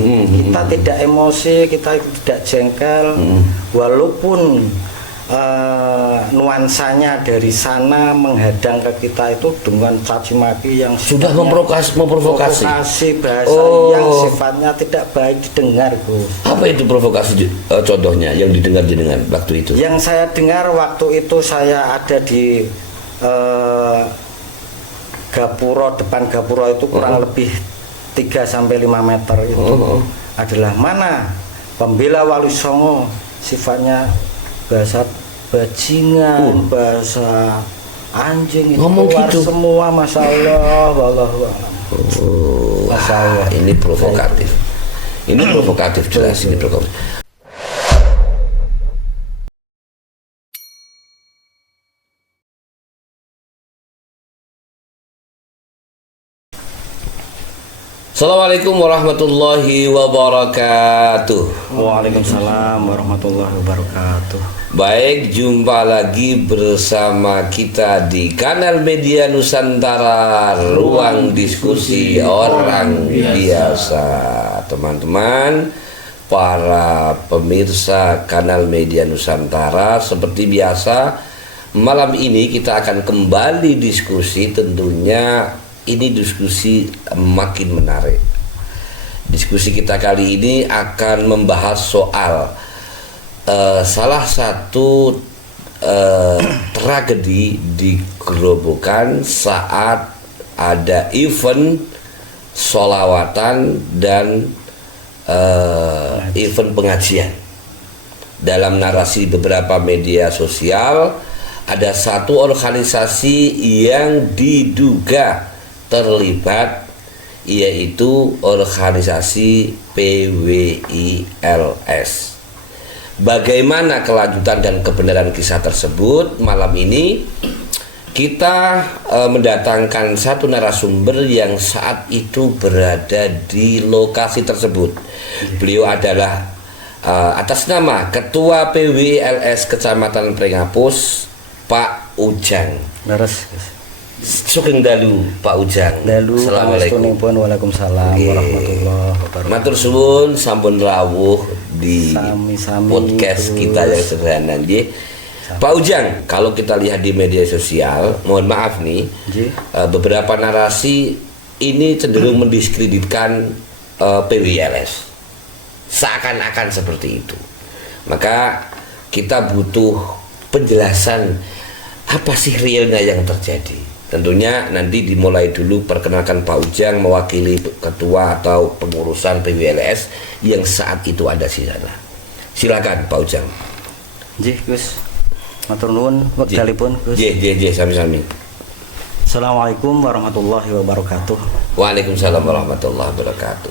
Kita tidak emosi, kita tidak jengkel, walaupun nuansanya dari sana menghadang ke kita itu dengan caci maki yang sudah memprovokasi bahasa yang sifatnya tidak baik didengar, Gus. Apa itu provokasi, contohnya yang didengar jenengan waktu itu? Yang saya dengar waktu itu saya ada di gapura, depan gapura itu kurang lebih 3-5 meter itu adalah mana pembela Wali Songo, sifatnya bahasa bajingan, bahasa anjing itu ngomong keluar gitu semua, Masya Allah, wallahualam. Masya Allah. Ini provokatif. Ini provokatif jelas ini provokatif. Assalamualaikum warahmatullahi wabarakatuh. Waalaikumsalam warahmatullahi wabarakatuh. Baik, jumpa lagi bersama kita di kanal media Nusantara, ruang diskusi orang biasa. Teman-teman, para pemirsa kanal media Nusantara, seperti biasa malam ini kita akan kembali diskusi. Tentunya ini diskusi makin menarik. Diskusi kita kali ini akan membahas soal salah satu tragedi di Gerobokan saat ada event sholawatan dan event pengajian. Dalam narasi beberapa media sosial, ada satu organisasi yang diduga terlibat, yaitu organisasi PWILS. Bagaimana kelanjutan dan kebenaran kisah tersebut? Malam ini kita mendatangkan satu narasumber yang saat itu berada di lokasi tersebut. Beliau adalah atas nama Ketua PWILS Kecamatan Pringapus, Pak Ujang. Sugeng dalu Pak Ujang. Assalamualaikum. Waalaikumsalam warahmatullahi wabarakatuh. Matur suwun sampun rawuh di sami-sami podcast kita yang sederhana nggih. Pak Ujang, kalau kita lihat di media sosial, mohon maaf nih, beberapa narasi ini cenderung mendiskreditkan PWILS. Seakan-akan seperti itu. Maka kita butuh penjelasan apa sih realnya yang terjadi. Tentunya nanti dimulai dulu, perkenalkan Pak Ujang mewakili ketua atau pengurusan PWILS yang saat itu ada di sana. Silakan Pak Ujang. Nggih, Gus. Matur nuwun wektalipun, Gus. Nggih, sami-sami. Assalamualaikum warahmatullahi wabarakatuh. Waalaikumsalam warahmatullahi wabarakatuh.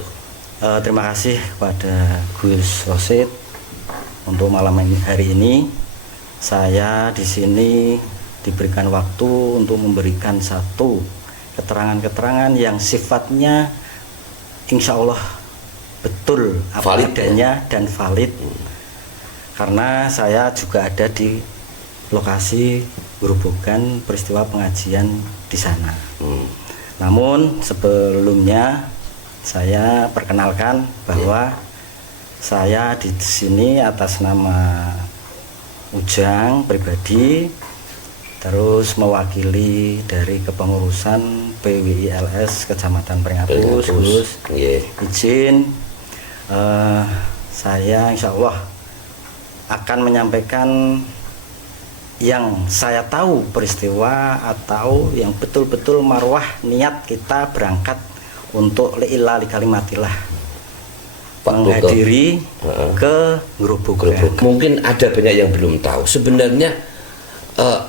Terima kasih kepada Gus Rosid untuk malam hari ini. Saya di sini diberikan waktu untuk memberikan satu keterangan-keterangan yang sifatnya insya Allah betul apa adanya dan valid, karena saya juga ada di lokasi Gerobokan peristiwa pengajian di sana. Namun sebelumnya saya perkenalkan bahwa saya di sini atas nama Ujang pribadi, terus mewakili dari kepengurusan PWILS Kecamatan Pringapus. Gus, izin saya insya Allah akan menyampaikan yang saya tahu peristiwa atau yang betul-betul marwah niat kita berangkat untuk li'illah li kalimatillah, menghadiri ke Gerobokan. Mungkin ada banyak yang belum tahu sebenarnya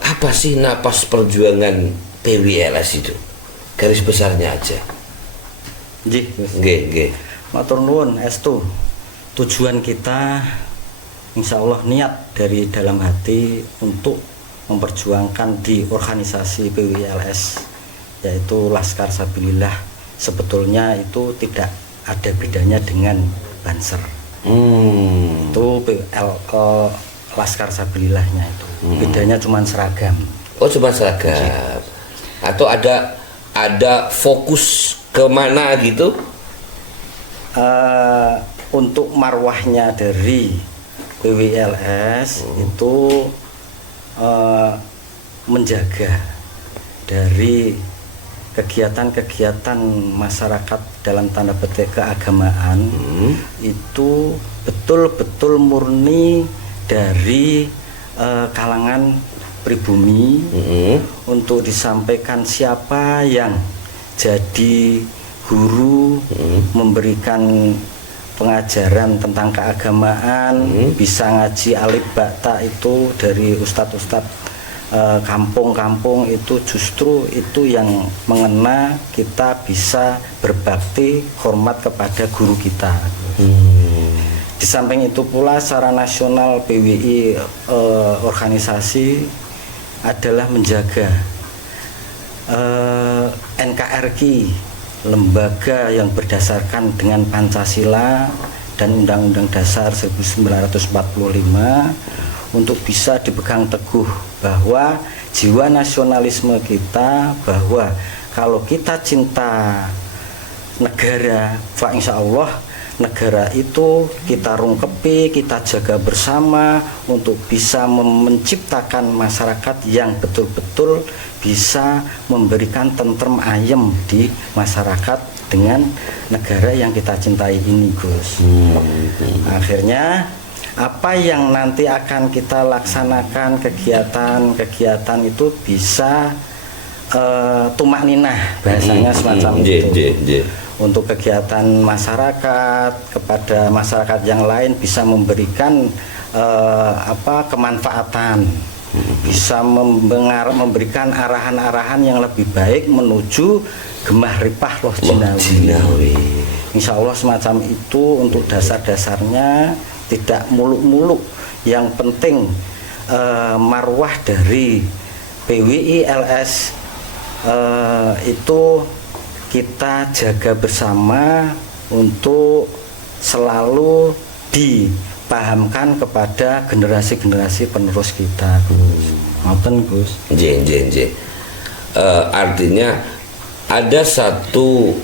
apa sih napas perjuangan PWILS itu, garis besarnya aja. Nggih. Matur nuwun estu. Tujuan kita insya Allah niat dari dalam hati untuk memperjuangkan di organisasi PWILS, yaitu Laskar Sabilillah. Sebetulnya itu tidak ada bedanya dengan Banser. Itu Laskar Sabilillahnya itu. Bedanya cuma seragam. Oh, cuma seragam. Atau ada fokus kemana gitu? untuk marwahnya dari PWLS itu menjaga dari kegiatan-kegiatan masyarakat dalam tanda petik keagamaan itu betul-betul murni dari kalangan pribumi, untuk disampaikan siapa yang jadi guru memberikan pengajaran tentang keagamaan, bisa ngaji alif bakta itu dari ustadz-ustadz kampung-kampung, itu justru itu yang mengena kita bisa berbakti hormat kepada guru kita. Di samping itu pula secara nasional PWI organisasi adalah menjaga NKRI, lembaga yang berdasarkan dengan Pancasila dan Undang-Undang Dasar 1945, untuk bisa dipegang teguh bahwa jiwa nasionalisme kita, bahwa kalau kita cinta negara, fa insya Allah negara itu kita rungkepi, kita jaga bersama untuk bisa menciptakan masyarakat yang betul-betul bisa memberikan tentrem ayem di masyarakat dengan negara yang kita cintai ini, Gus. Akhirnya apa yang nanti akan kita laksanakan, kegiatan-kegiatan itu bisa tumak ninah, bahasanya semacam itu. Untuk kegiatan masyarakat kepada masyarakat yang lain bisa memberikan kemanfaatan, bisa memberikan arahan-arahan yang lebih baik menuju gemah ripah loh jinawi. Insya Allah semacam itu untuk dasar-dasarnya, tidak muluk-muluk. Yang penting marwah dari PWI LS itu kita jaga bersama untuk selalu dipahamkan kepada generasi-generasi penerus kita, Gus. Ngoten, Gus. Artinya ada satu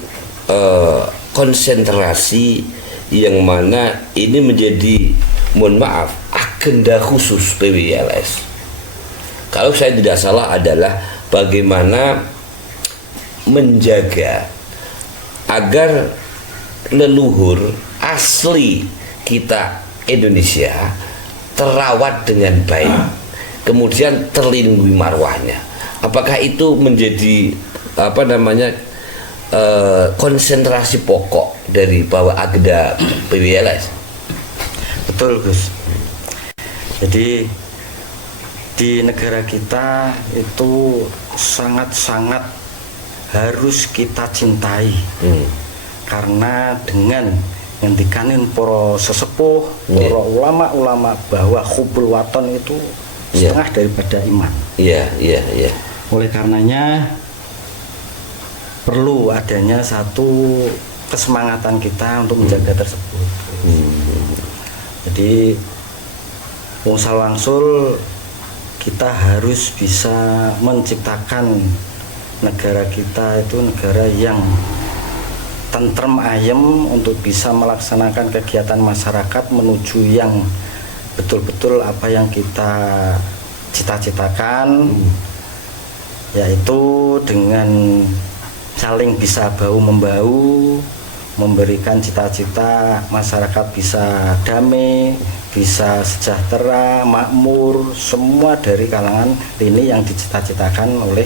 konsentrasi yang mana ini menjadi, mohon maaf, agenda khusus PWLS. Kalau saya tidak salah adalah bagaimana menjaga agar leluhur asli kita Indonesia terawat dengan baik, kemudian terlindungi marwahnya. Apakah itu menjadi konsentrasi pokok dari bahwa agenda PWLS? Betul, Gus. Jadi di negara kita itu sangat-sangat harus kita cintai, karena dengan ngendikanin para sesepuh, para ulama-ulama bahwa hubul waton itu setengah daripada iman. Oleh karenanya perlu adanya satu kesemangatan kita untuk menjaga tersebut. Jadi wangsul wangsul kita harus bisa menciptakan negara kita itu negara yang tentrem ayem untuk bisa melaksanakan kegiatan masyarakat menuju yang betul-betul apa yang kita cita-citakan, yaitu dengan saling bisa bahu-membahu, memberikan cita-cita masyarakat bisa damai, bisa sejahtera, makmur, semua dari kalangan ini yang dicita-citakan oleh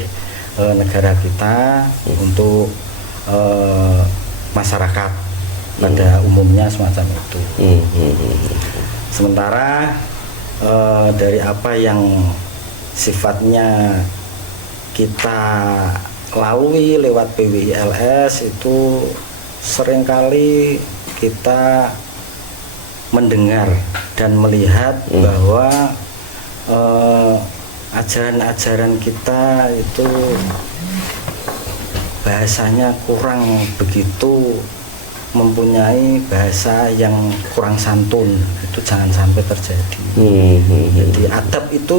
negara kita untuk masyarakat pada umumnya semacam itu. Sementara dari apa yang sifatnya kita lalui lewat PWILS itu seringkali kita mendengar dan melihat bahwa ajaran-ajaran kita itu bahasanya kurang begitu mempunyai bahasa yang kurang santun. Itu jangan sampai terjadi. Jadi adab itu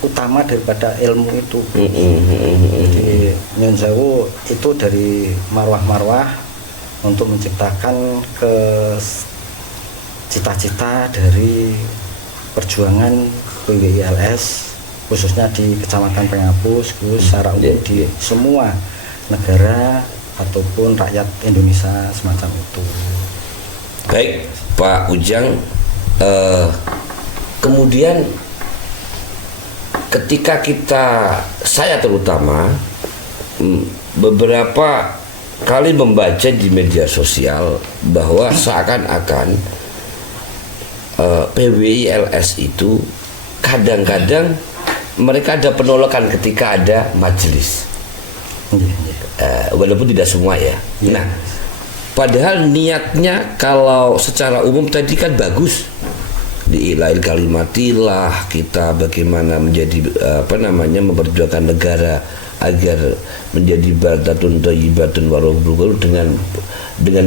utama daripada ilmu itu. Jadi nyun sewu itu dari marwah-marwah untuk menciptakan ke cita-cita dari perjuangan PWILS khususnya di Kecamatan Pengapus, secara umum di semua negara ataupun rakyat Indonesia semacam itu. Baik, Pak Ujang, kemudian ketika saya terutama beberapa kali membaca di media sosial bahwa seakan-akan PWILS itu kadang-kadang mereka ada penolakan ketika ada majelis, walaupun tidak semua ya. Nah, padahal niatnya kalau secara umum tadi kan bagus, diilahil kalimatillah, kita bagaimana menjadi memperjuangkan negara agar menjadi baldatun thayyibatun wa rabbul dengan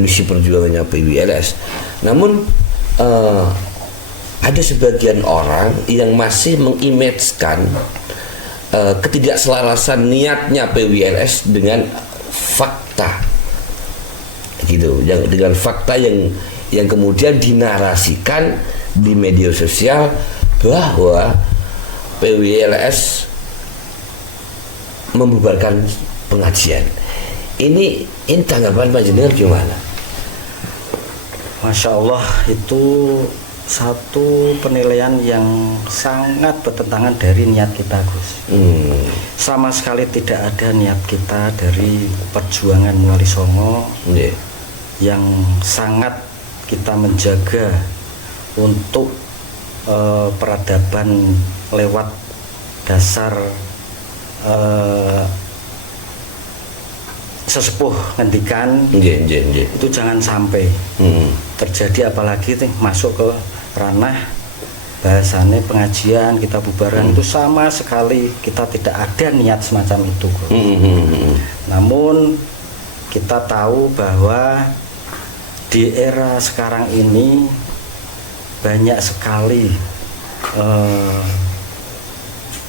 misi perjuangannya PWILS. Namun ada sebagian orang yang masih mengimagekan ketidakselarasan niatnya PWILS dengan fakta, gitu, dengan fakta yang kemudian dinarasikan di media sosial bahwa PWILS membubarkan pengajian. Ini tanggapan Pak Jenderal gimana? Masya Allah, itu satu penilaian yang sangat bertentangan dari niat kita, Gus. Sama sekali tidak ada niat kita dari perjuangan Wali Songo yang sangat kita menjaga untuk peradaban lewat dasar sesepuh ngendikan itu jangan sampai terjadi, apalagi masuk ke ranah bahasannya pengajian kita bubaran. Itu sama sekali kita tidak ada niat semacam itu. Namun kita tahu bahwa di era sekarang ini banyak sekali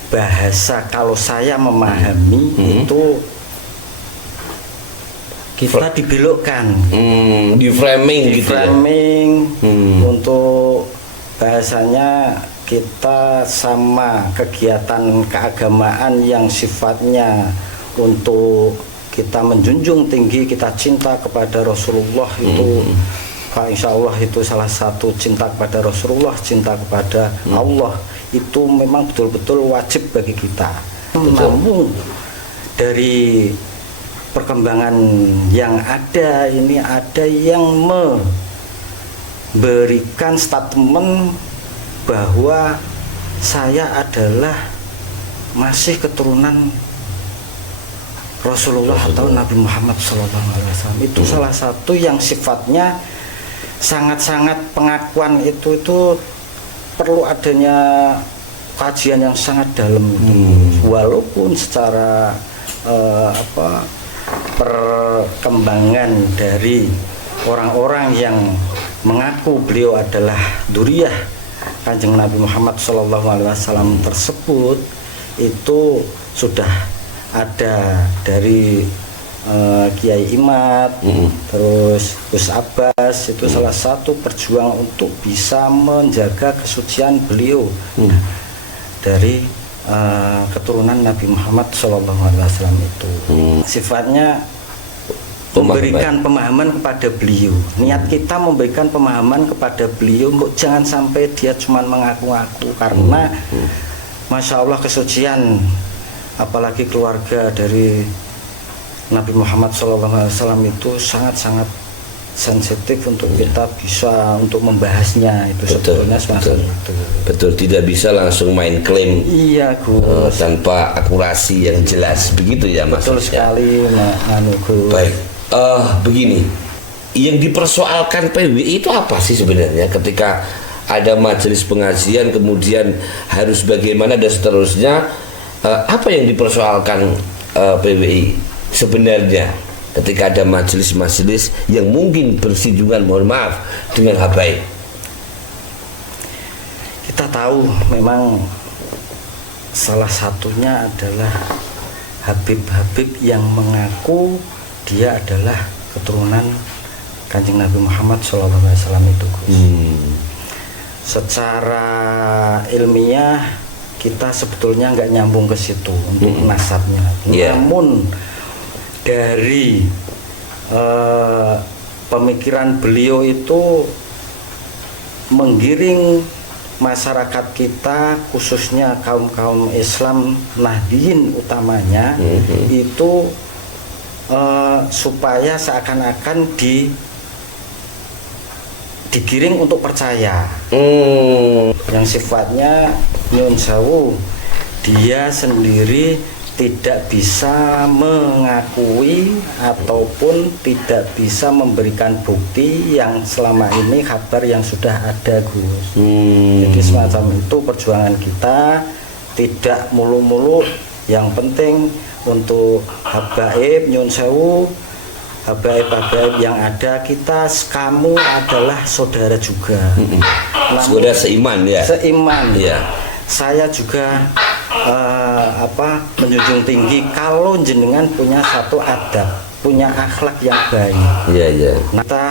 bahasa, kalau saya memahami itu kita dibelokkan, di framing gitu ya? Untuk bahasanya kita sama kegiatan keagamaan yang sifatnya untuk kita menjunjung tinggi, kita cinta kepada Rasulullah itu, insya Allah itu salah satu cinta kepada Rasulullah, cinta kepada Allah itu memang betul-betul wajib bagi kita. Namun dari perkembangan yang ada ini, ada yang memberikan statement bahwa saya adalah masih keturunan Rasulullah atau Nabi Muhammad SAW. Itu salah satu yang sifatnya sangat-sangat pengakuan itu perlu adanya kajian yang sangat dalam. Walaupun secara perkembangan dari orang-orang yang mengaku beliau adalah dzurriyyah Kanjeng Nabi Muhammad SAW tersebut, itu sudah ada dari Kiai Imad, terus Gus Abbas, itu salah satu perjuangan untuk bisa menjaga kesucian beliau dari keturunan Nabi Muhammad SAW itu. Sifatnya memberikan pemahaman kepada beliau. Niat kita memberikan pemahaman kepada beliau, jangan sampai dia cuma mengaku-ngaku, karena Masya Allah kesucian, apalagi keluarga dari Nabi Muhammad SAW itu sangat-sangat sensitif untuk kita bisa untuk membahasnya. Itu sebetulnya semacam itu. Betul, tidak bisa langsung main klaim. Iya, Gus. Tanpa akurasi yang jelas, begitu ya Mas. Betul sekali, Gus. Baik, begini, yang dipersoalkan PWI itu apa sih sebenarnya ketika ada majelis pengajian kemudian harus bagaimana dan seterusnya? Apa yang dipersoalkan PWI sebenarnya ketika ada majelis-majelis yang mungkin bersinggungan, mohon maaf, dengan habaib? Kita tahu memang salah satunya adalah Habib-habib yang mengaku dia adalah keturunan Kanjeng Nabi Muhammad SAW itu, Gus. Secara ilmiah kita sebetulnya nggak nyambung ke situ untuk nasabnya. Namun dari pemikiran beliau itu menggiring masyarakat kita, khususnya kaum Islam Nahdiyin utamanya, itu supaya seakan-akan digiring untuk percaya, yang sifatnya nyun sewu, dia sendiri tidak bisa mengakui ataupun tidak bisa memberikan bukti yang selama ini kabar yang sudah ada, Gus. Jadi semacam itu perjuangan kita, tidak mulu-mulu, yang penting untuk habaib nyun sewu, habaib yang ada, kita kamu adalah saudara juga. Saudara seiman ya. Seiman. Ya. Saya juga menjunjung tinggi kalau jenengan punya satu adab, punya akhlak yang baik. Iya. Kita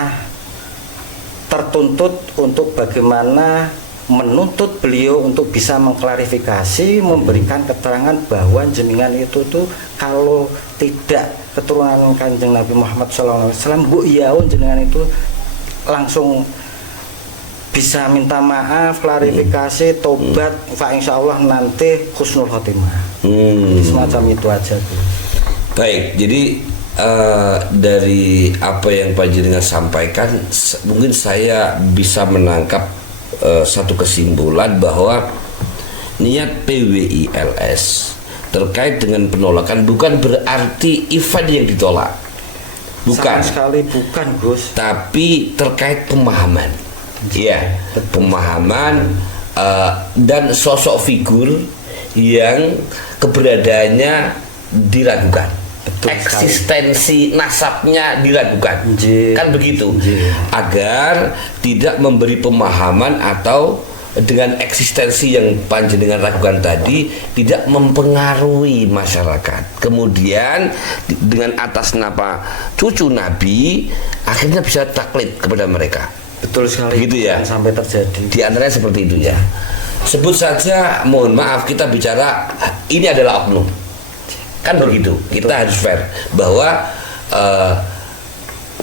tertuntut untuk bagaimana menuntut beliau untuk bisa mengklarifikasi, memberikan keterangan bahwa jenengan itu tuh kalau tidak keturunan Kanjeng Nabi Muhammad SAW, Bu Yaun jenengan itu langsung bisa minta maaf, klarifikasi, tobat, insya Allah nanti husnul khotimah. Semacam itu aja, Bu. Baik, jadi dari apa yang Pak Jenengan sampaikan, mungkin saya bisa menangkap satu kesimpulan bahwa niat PWILS terkait dengan penolakan bukan berarti event yang ditolak, bukan. Sama sekali bukan, Gus. Tapi terkait pemahaman, ya, pemahaman dan sosok figur yang keberadaannya diragukan, eksistensi nasabnya diragukan, kan begitu, agar tidak memberi pemahaman atau dengan eksistensi yang panjenengan ragukan tadi tidak mempengaruhi masyarakat. Kemudian dengan atas nama cucu Nabi akhirnya bisa taklid kepada mereka. Betul sekali. Gitu ya. Sampai terjadi. Di antaranya seperti itu ya. Sebut saja, mohon maaf, kita bicara ini adalah oknum. Kan begitu. Kita harus fair bahwa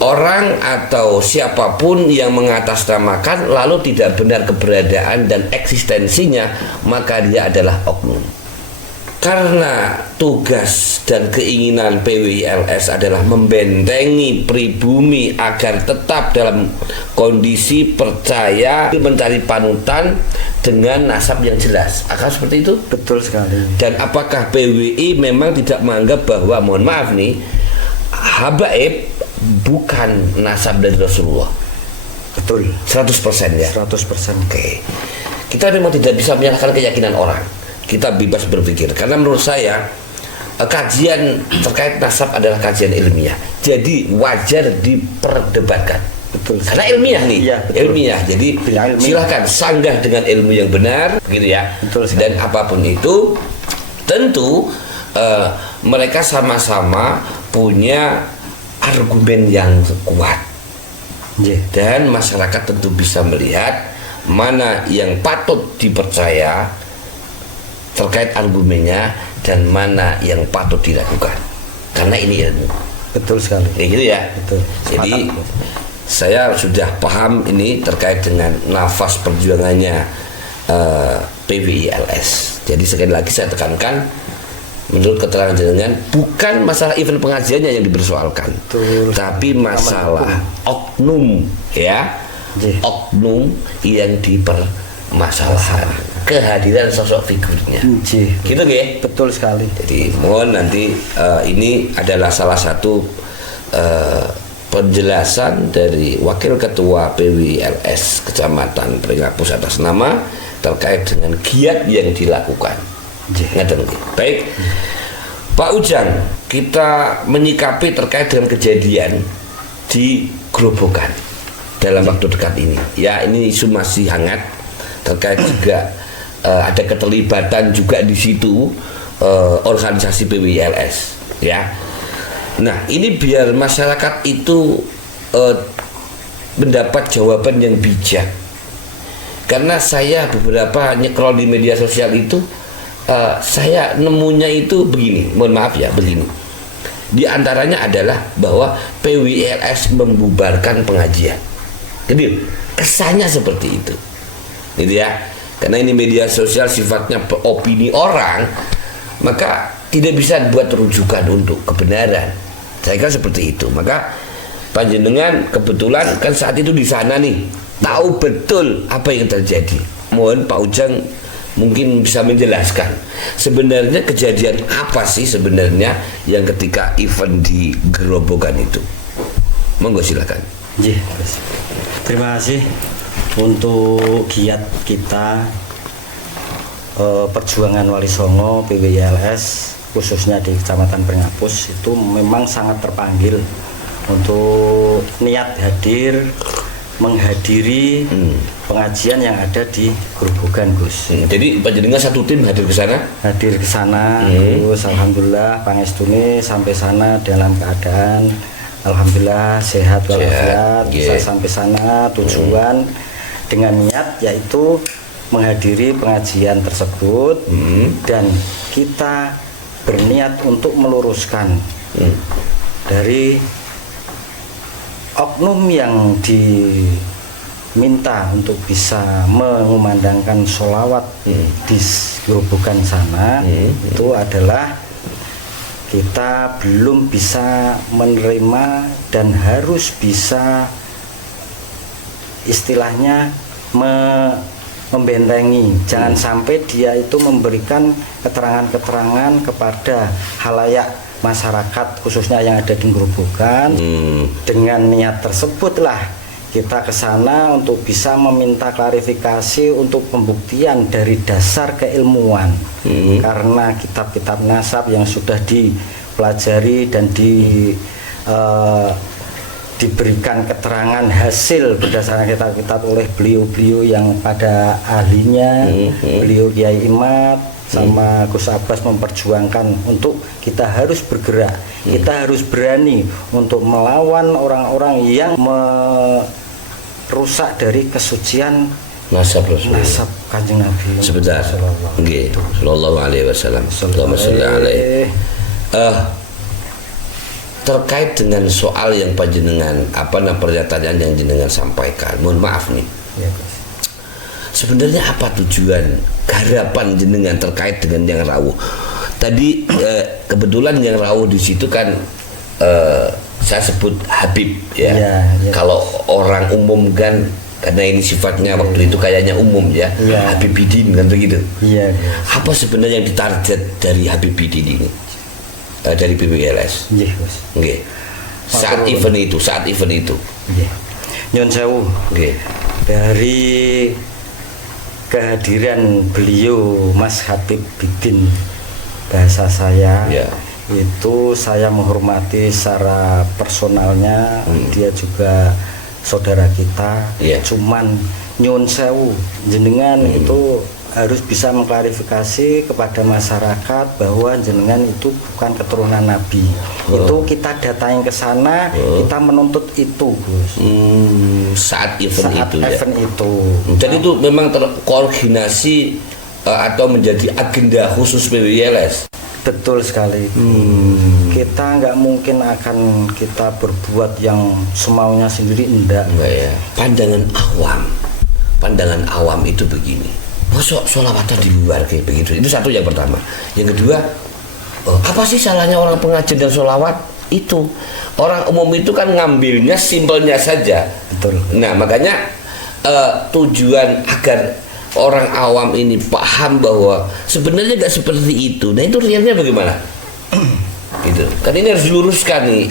orang atau siapapun yang mengatasnamakan lalu tidak benar keberadaan dan eksistensinya, maka dia adalah oknum. Karena tugas dan keinginan PWILS adalah membentengi pribumi agar tetap dalam kondisi percaya, mencari panutan dengan nasab yang jelas. Akan seperti itu? Betul sekali. Dan apakah PWI memang tidak menganggap bahwa, mohon maaf nih, habaib bukan nasab dari Rasulullah? Betul. 100% ya? 100%. Oke. Kita memang tidak bisa menyalahkan keyakinan orang. Kita bebas berpikir. Karena menurut saya, kajian terkait nasab adalah kajian ilmiah. Jadi wajar diperdebatkan. Betul. Karena ilmiah nih, iya, ilmiah. Jadi silahkan sanggah dengan ilmu yang benar, gitu ya. Betul. Dan apapun itu, tentu mereka sama-sama punya argumen yang kuat. Dan masyarakat tentu bisa melihat mana yang patut dipercaya terkait argumennya dan mana yang patut dilakukan. Karena ini ilmu. Betul sekali. Kayak gitu ya. Betul. Jadi saya sudah paham ini terkait dengan nafas perjuangannya PWILS. Jadi sekali lagi saya tekankan, menurut keterangan jenengan, bukan masalah event pengajiannya yang dipersoalkan, tapi masalah oknum, ya, oknum yang dipermasalahkan, kehadiran sosok figurnya, gitu ya. Betul sekali. Jadi mohon nanti ini adalah salah satu penjelasan dari Wakil Ketua PWILS Kecamatan Pringapus atas nama terkait dengan giat yang dilakukan. Baik, Pak Ujang, kita menyikapi terkait dengan kejadian di Grobogan dalam waktu dekat ini. Ya, ini isu masih hangat, terkait juga ada keterlibatan juga di situ organisasi PWILS. Ya, nah ini biar masyarakat itu mendapat jawaban yang bijak. Karena saya beberapa nyekrol di media sosial itu, saya nemunya itu begini, mohon maaf ya, begini. Di antaranya adalah bahwa PWLS membubarkan pengajian. Jadi kesannya seperti itu, gitu ya. Karena ini media sosial sifatnya opini orang, maka tidak bisa buat rujukan untuk kebenaran. Saya kira seperti itu. Maka panjenengan kebetulan kan saat itu di sana nih, tahu betul apa yang terjadi. Mohon Pak Ujang mungkin bisa menjelaskan sebenarnya kejadian apa sih sebenarnya yang ketika event di Gerobogan itu. Monggo silakan. Terima kasih untuk giat kita perjuangan Wali Songo PWLS khususnya di Kecamatan Pringapus itu memang sangat terpanggil untuk niat hadir menghadiri pengajian yang ada di Gerobogan, Gus. Jadi panjenengan satu tim hadir ke sana? Hadir ke sana, terus alhamdulillah pangestune sampai sana dalam keadaan alhamdulillah sehat walafiat. Bisa sampai sana tujuan dengan niat yaitu menghadiri pengajian tersebut dan kita berniat untuk meluruskan dari oknum yang diminta untuk bisa mengumandangkan sholawat di Gerobogan sana itu adalah kita belum bisa menerima dan harus bisa istilahnya membentengi, jangan sampai dia itu memberikan keterangan-keterangan kepada halayak masyarakat khususnya yang ada di Gerobogan. Dengan niat tersebutlah kita ke sana untuk bisa meminta klarifikasi untuk pembuktian dari dasar keilmuan. Karena kitab-kitab nasab yang sudah dipelajari dan diberikan keterangan hasil berdasarkan kitab-kitab oleh beliau-beliau yang pada ahlinya, beliau Kiai Imad sama Gus Abbas memperjuangkan untuk kita harus bergerak, kita harus berani untuk melawan orang-orang yang merusak dari kesucian nasab Kanjeng Nabi. Sebentar. Nggih, sallallahu alaihi wasallam. Allahumma sholli alaihi. Terkait dengan soal yang panjenengan pernyataan yang jenengan sampaikan, mohon maaf nih. Ya, sebenarnya apa tujuan harapan jenengan terkait dengan yang rawuh? Tadi kebetulan yang rawuh di situ kan saya sebut Habib ya. Kalau orang umum kan karena ini sifatnya waktu itu kayaknya umum ya. Habib Bidin kan begitu. Apa sebenarnya yang ditarget dari Habib Bidin ini? Dari PWLS. Saat event itu. Nyon sewu. Dari kehadiran beliau Mas Habib Bidin, bahasa saya itu saya menghormati secara personalnya. Dia juga saudara kita. Cuman nyon sewu jenengan itu harus bisa mengklarifikasi kepada masyarakat bahwa jenengan itu bukan keturunan Nabi. Itu kita datang ke sana, kita menuntut itu, Gus. Saat event itu. Jadi itu memang terkoordinasi atau menjadi agenda khusus PWLS. Betul sekali. Kita nggak mungkin akan kita berbuat yang semaunya sendiri, enggak ya. Pandangan awam itu begini. Masuk sholawatan di luar kayak begitu. Itu satu yang pertama. Yang kedua, apa sih salahnya orang pengajian dan sholawat? Itu orang umum itu kan ngambilnya simpelnya saja. Betul. Nah makanya tujuan agar orang awam ini paham bahwa sebenarnya nggak seperti itu. Nah itu realnya bagaimana? Gitu. Kan ini harus diluruskan nih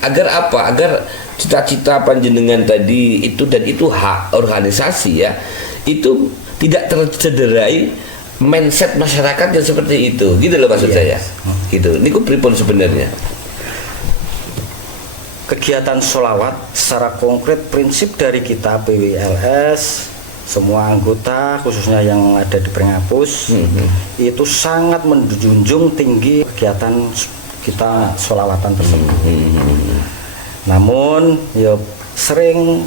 agar apa? Agar cita-cita panjenengan tadi itu dan itu hak organisasi ya. Itu tidak tercederai mindset masyarakat yang seperti itu, gitu loh maksud saya. Gitu. Ini pripun sebenarnya. Kegiatan sholawat secara konkret prinsip dari kita PWLS, semua anggota khususnya yang ada di Pringapus itu sangat menjunjung tinggi kegiatan kita sholawatan tersebut. Namun ya sering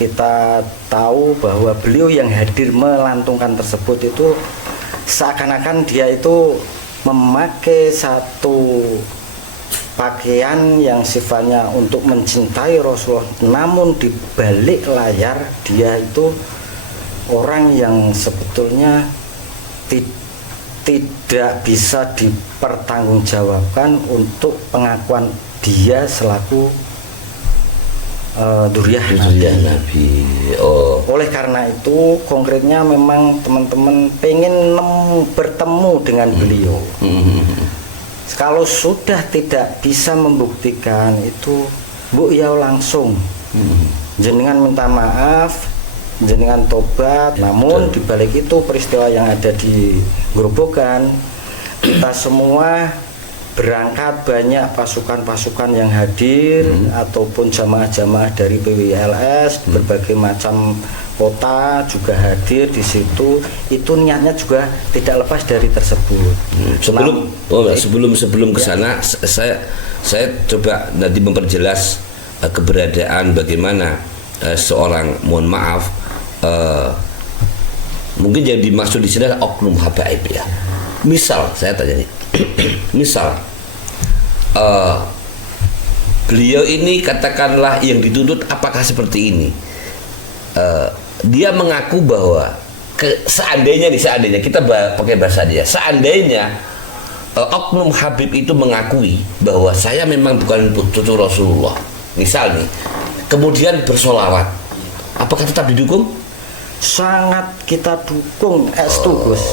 kita tahu bahwa beliau yang hadir melantunkan tersebut itu seakan-akan dia itu memakai satu pakaian yang sifatnya untuk mencintai Rasulullah, namun di balik layar dia itu orang yang sebetulnya tidak bisa dipertanggungjawabkan untuk pengakuan dia selaku Duriah Nabi. Oh. Oleh karena itu konkretnya memang teman-teman pengen bertemu dengan beliau. Kalau sudah tidak bisa membuktikan itu, Bu ya langsung jenengan minta maaf, jenengan tobat. Namun dibalik itu peristiwa yang ada di Grobogan, kita semua berangkat, banyak pasukan-pasukan yang hadir ataupun jamaah-jamaah dari PWILS berbagai macam kota juga hadir di situ. Itu niatnya juga tidak lepas dari tersebut. Sebelum ke sana, saya coba nanti memperjelas keberadaan bagaimana seorang, mohon maaf, mungkin yang dimaksud di sini adalah oknum habaib ya. Misal saya tanya nih, misal beliau ini katakanlah yang dituntut apakah seperti ini, dia mengaku bahwa seandainya kita pakai bahasa dia, seandainya oknum Habib itu mengakui bahwa saya memang bukan cucu Rasulullah, misal nih, kemudian bersolawat, apakah tetap didukung? Sangat kita dukung, Gus.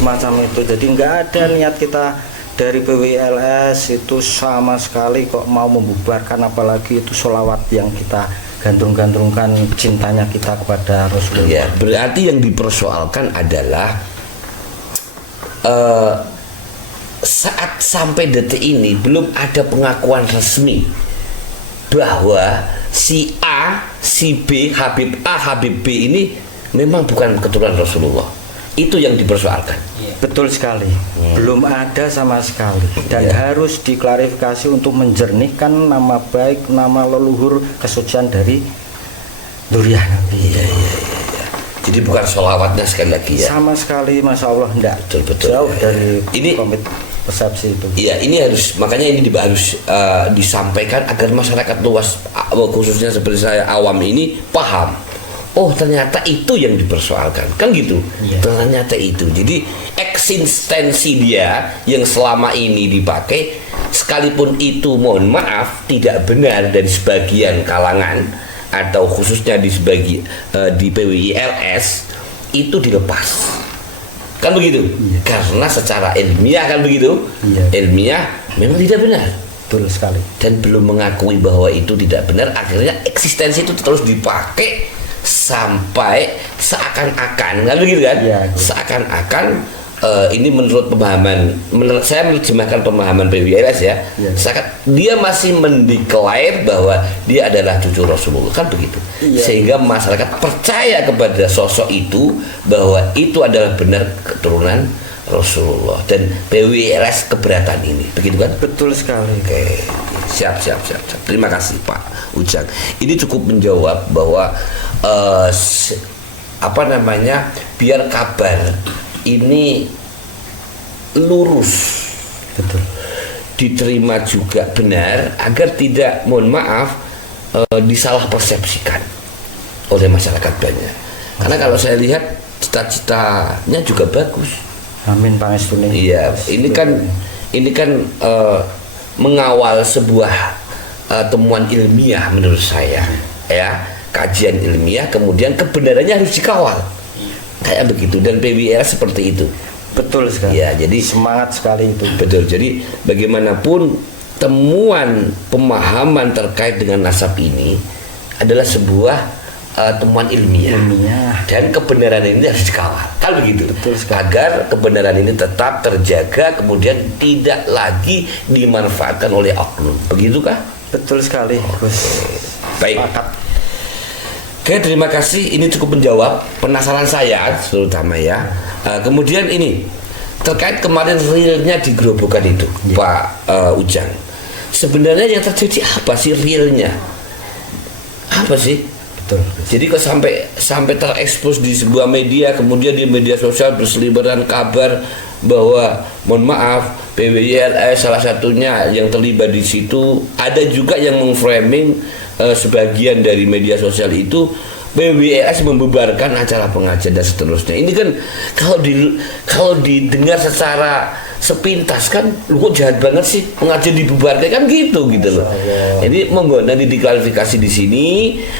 Semacam itu. Jadi nggak ada niat kita dari PWILS itu sama sekali kok mau membubarkan, apalagi itu sholawat yang kita gandrung-gandrungkan cintanya kita kepada Rasulullah. Ya, berarti yang dipersoalkan adalah saat sampai detik ini belum ada pengakuan resmi bahwa si A, si B, Habib A, Habib B ini memang bukan keturunan Rasulullah. Itu yang dipersoalkan. Betul sekali. Belum ada sama sekali. Dan harus diklarifikasi untuk menjernihkan nama baik, nama leluhur kesucian dari Duriah Nabi. Jadi bukan sholawatnya sekali lagi ya. Sama sekali, Masya Allah, enggak. Betul. Jauh dari ini persepsi itu. Iya, ini harus, makanya ini harus disampaikan agar masyarakat luas, khususnya seperti saya awam ini paham. Oh, ternyata itu yang dipersoalkan, kan gitu. Ternyata itu. Jadi eksistensi dia yang selama ini dipakai, sekalipun itu mohon maaf tidak benar dari sebagian kalangan atau khususnya di PWILS itu dilepas, kan begitu? Karena secara ilmiah kan begitu. Ilmiah memang tidak benar. Betul sekali. Dan belum mengakui bahwa itu tidak benar, akhirnya eksistensi itu terus dipakai sampai seakan-akan, kan begitu kan? Seakan-akan ini menurut saya menerjemahkan pemahaman PWILS ya. Seakan dia masih mendeklar bahwa dia adalah cucu Rasulullah, kan begitu. Sehingga masyarakat percaya kepada sosok itu bahwa itu adalah benar keturunan Rasulullah, dan PWILS keberatan ini, begitu kan? Betul sekali. Oke, siap. Terima kasih Pak Ujang. Ini cukup menjawab bahwa biar kabar ini lurus, betul, diterima juga benar, agar tidak, mohon maaf, disalah persepsikan oleh masyarakat banyak. Karena kalau saya lihat cita-citanya juga bagus. Amin, Pangestune. Iya, ini kan mengawal sebuah temuan ilmiah menurut saya, ya, kajian ilmiah, kemudian kebenarannya harus dikawal, kayak begitu. Dan PWILS seperti itu. Betul sekali. Ya, jadi semangat sekali itu. Betul. Jadi bagaimanapun temuan pemahaman terkait dengan nasab ini adalah sebuah temuan ilmiah, dan kebenaran ini harus dikawal, kan begitu. Betul sekali. Agar kebenaran ini tetap terjaga, kemudian tidak lagi dimanfaatkan oleh oknum, begitukah? Betul sekali, Gus. Baik. Oke, terima kasih. Ini cukup menjawab penasaran saya terutama ya. Kemudian ini terkait kemarin realnya di Grobogan itu, Pak Ujang. Sebenarnya yang terjadi apa sih realnya? Apa sih? Betul. Jadi kok sampai terekspos di sebuah media, kemudian di media sosial berseliweran kabar bahwa mohon maaf PWILS salah satunya yang terlibat di situ. Ada juga yang memframing sebagian dari media sosial itu PWILS membubarkan acara pengajian dan seterusnya. Ini kan kalau didengar secara sepintas kan, lu kok jahat banget sih pengajian dibubarkan kan gitu loh. Jadi monggo nanti diklarifikasi di sini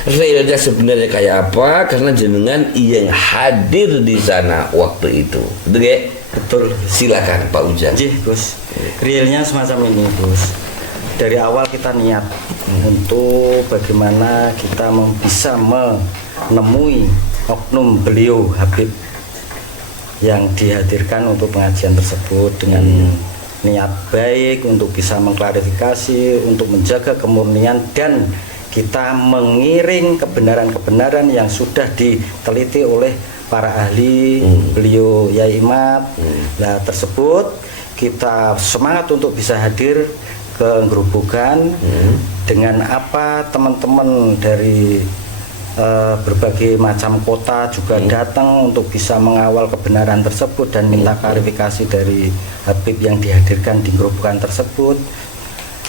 realnya sebenarnya kayak apa, karena jenengan yang hadir di sana waktu itu. Betul ya? Betul. Silakan Pak Ujang. Gus. Realnya semacam ini, Gus. Dari awal kita niat untuk bagaimana kita bisa menemui oknum beliau Habib yang dihadirkan untuk pengajian tersebut dengan niat baik untuk bisa mengklarifikasi, untuk menjaga kemurnian, dan kita mengiring kebenaran-kebenaran yang sudah diteliti oleh para ahli, beliau Yai Imad. Nah, tersebut kita semangat untuk bisa hadir ke Gerobogan dengan apa teman-teman dari berbagai macam kota juga datang untuk bisa mengawal kebenaran tersebut dan minta klarifikasi dari Habib yang dihadirkan di Gerobogan tersebut.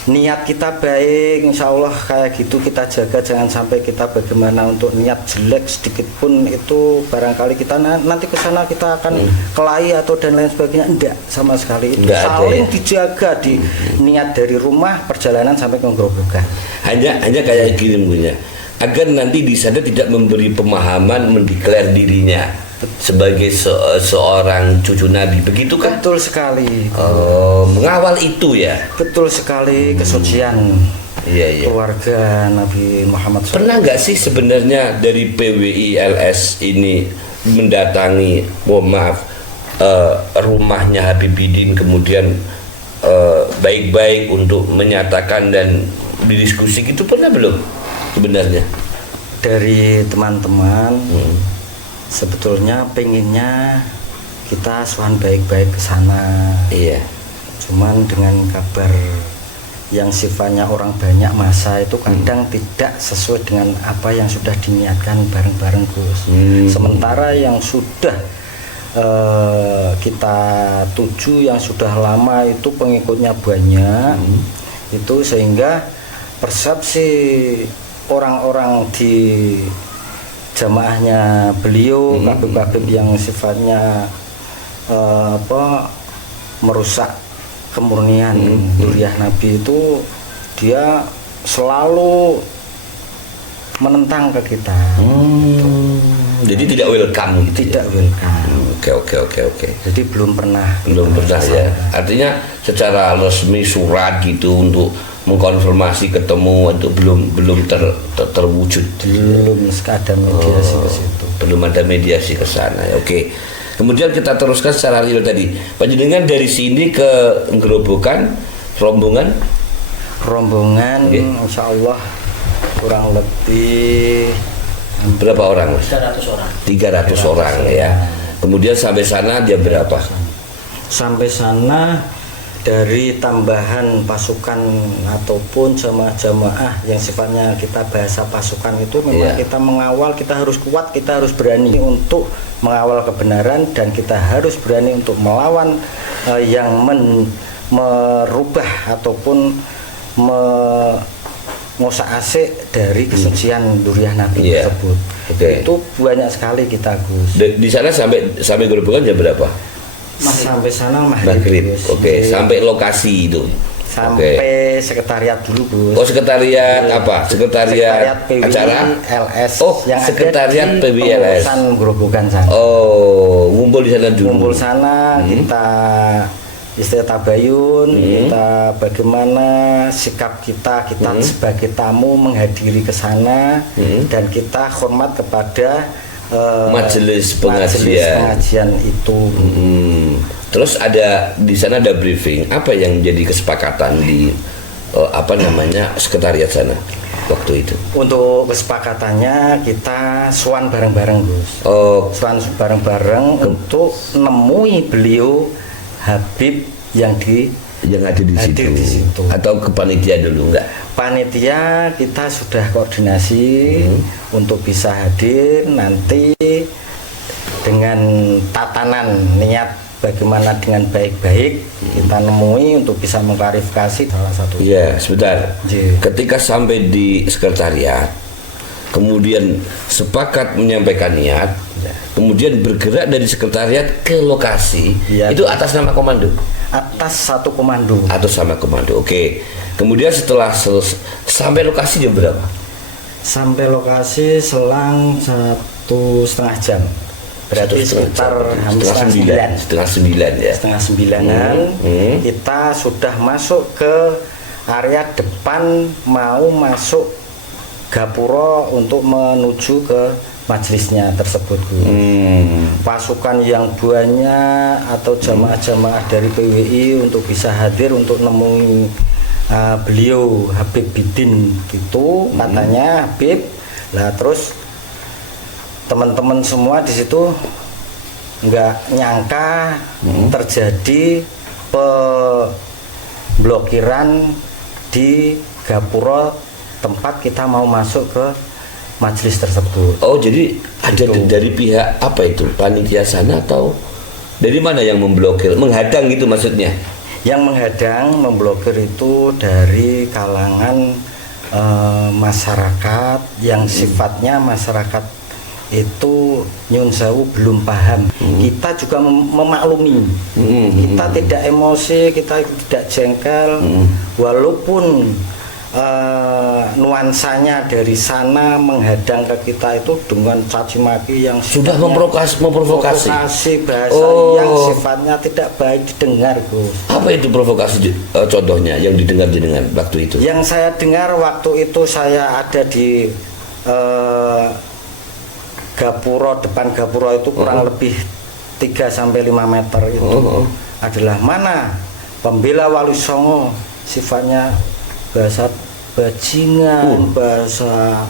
Niat kita baik, insya Allah kayak gitu kita jaga, jangan sampai kita bagaimana untuk niat jelek sedikit pun itu barangkali kita nanti ke sana kita akan kelahi atau dan lain sebagainya. Enggak, sama sekali itu saling dijaga di niat dari rumah perjalanan sampai ke Gerobogan. Hanya kayak gini punya, agar nanti di sana tidak memberi pemahaman mendeklar dirinya sebagai seorang cucu Nabi, begitu kan? Betul sekali. Mengawal itu ya. Betul sekali, kesucian keluarga Nabi Muhammad SAW. Pernah nggak sih sebenarnya dari PWILS ini mendatangi, mohon maaf, rumahnya Habibidin, kemudian baik-baik untuk menyatakan dan didiskusi gitu, pernah belum sebenarnya? Dari teman-teman sebetulnya pengennya kita suan baik-baik ke sana. Iya. Cuman dengan kabar yang sifatnya orang banyak masa itu kadang tidak sesuai dengan apa yang sudah diniatkan bareng-bareng, Gus. Sementara yang sudah kita tuju yang sudah lama itu pengikutnya banyak, itu sehingga persepsi orang-orang di jamaahnya beliau, kabib-kabib yang sifatnya merusak kemurnian Duriah Nabi itu, dia selalu menentang ke kita. Jadi tidak welcome gitu. Tidak welcome. Oke. Jadi belum pernah ya. Artinya secara resmi surat gitu untuk mengkonfirmasi ketemu itu belum terwujud. Belum ada mediasi ke situ. Belum ada mediasi ke sana. Oke. Kemudian kita teruskan secara real tadi. Panjenengan dari sini ke Gerobogan rombongan insya Allah kurang lebih berapa orang? 300 orang. 300 orang ya. Kemudian sampai sana dia berapa? Sampai sana dari tambahan pasukan ataupun jamaah yang sifatnya kita bahasa pasukan itu memang kita mengawal, kita harus kuat, kita harus berani untuk mengawal kebenaran, dan kita harus berani untuk melawan yang merubah ataupun ngosak asik dari kesucian Duriah Nabi tersebut. Itu banyak sekali kita, Gus. Di sana sampai Gerobogan jam berapa? Sampai sana maghrib. Sampai lokasi itu. Sampai sekretariat dulu, Gus. Oh, sekretariat apa? Sekretariat acara LS. Oh, yang sekretariat PWILS. Gerobogan sana. Oh, ngumpul di sana dulu. Ngumpul sana, kita istilah tabayun, kita bagaimana sikap kita sebagai tamu menghadiri ke sana, dan kita hormat kepada majelis pengajian itu. Terus di sana ada briefing apa yang jadi kesepakatan di sekretariat sana waktu itu? Untuk kesepakatannya kita suan bareng-bareng, Gus. Suan bareng-bareng untuk nemui beliau Habib yang di yang hadir di situ atau ke panitia dulu enggak? Panitia kita sudah koordinasi untuk bisa hadir nanti dengan tatanan niat bagaimana dengan baik-baik kita nemui untuk bisa mengklarifikasi salah satu. Iya, sebentar. Ketika sampai di sekretariat, kemudian sepakat menyampaikan niat, kemudian bergerak dari sekretariat ke lokasi, itu atas nama komando? Atas satu komando. Atas nama komando, oke. Kemudian setelah sampai lokasi jam berapa? Sampai lokasi selang 1,5 jam. Berarti sekitar hampir setengah sembilan ya. Setengah sembilanan kita sudah masuk ke area depan, mau masuk gapura untuk menuju ke majelisnya tersebut. Pasukan yang banyak atau jamaah-jamaah dari PWI untuk bisa hadir untuk nemui beliau Habib Bidin gitu katanya Habib. Lah terus teman-teman semua di situ nggak nyangka terjadi pemblokiran di gapura tempat kita mau masuk ke majelis tersebut. Oh, jadi ada dari pihak apa itu? Panitia sana atau dari mana yang memblokir? Menghadang gitu maksudnya? Yang menghadang, memblokir itu dari kalangan masyarakat yang sifatnya masyarakat itu nyun sewu belum paham. Kita juga memaklumi. Kita tidak emosi, kita tidak jengkel, walaupun nuansanya dari sana menghadang ke kita itu dengan caci maki yang sudah memprovokasi bahasa yang sifatnya tidak baik didengar, Gus. Apa itu provokasi contohnya yang didengar dengan waktu itu? Yang saya dengar waktu itu saya ada di gapura, depan gapura itu kurang lebih 3-5 meter itu adalah mana pembela Wali Songo, sifatnya bahasa bajingan, bahasa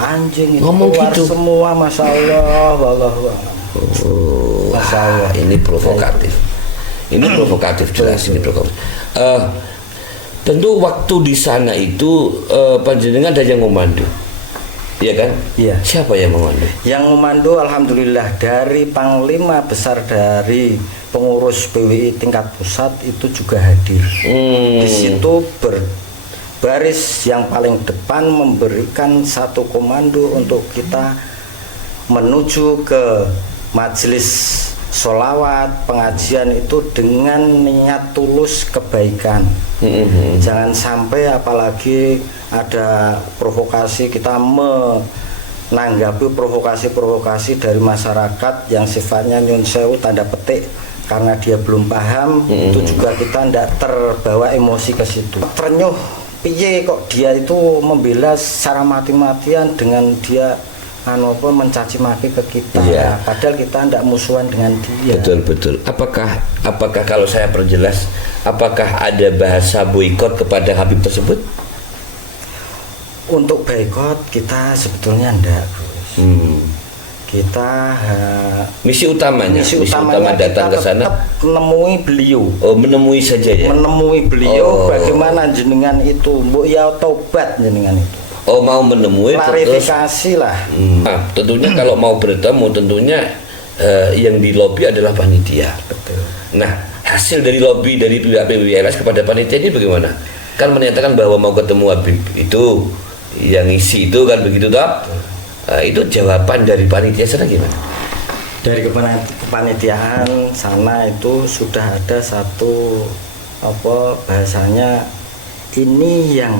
anjing itu keluar gitu semua, Masya Allah, Masya Allah. Ini provokatif. Ini provokatif jelas ini provokatif. Tentu waktu di sana itu panjenengan ada yang memandu. Iya kan? Iya. Siapa yang memandu? Yang memandu alhamdulillah dari Panglima Besar dari pengurus PWI tingkat pusat itu juga hadir. Di situ berbaris yang paling depan memberikan satu komando untuk kita menuju ke majelis sholawat pengajian itu dengan niat tulus kebaikan. Jangan sampai apalagi ada provokasi, kita menanggapi provokasi dari masyarakat yang sifatnya nyun sewu tanda petik karena dia belum paham, itu juga kita tidak terbawa emosi ke situ. Ternyuh piye kok dia itu membela secara mati-matian dengan dia mencaci maki ke kita, padahal kita tidak musuhan dengan dia. Betul. Apakah kalau saya perjelas, apakah ada bahasa boikot kepada Habib tersebut? Untuk boikot kita sebetulnya enggak, Gus. Kita misi utama datang ke sana menemui beliau. Oh, menemui saja ya. Menemui beliau, bagaimana jenengan itu, mbok ya tobat jenengan itu. Oh, mau menemui klarifikasi lah. Nah, tentunya kalau mau bertemu tentunya yang di lobi adalah panitia. Betul. Nah, hasil dari lobi dari pihak PWILS kepada panitia ini bagaimana? Kan menyatakan bahwa mau ketemu Habib itu yang isi itu kan begitu toh? Itu jawaban dari panitia sana gimana? Dari kepanitiaan sana itu sudah ada satu bahasanya, ini yang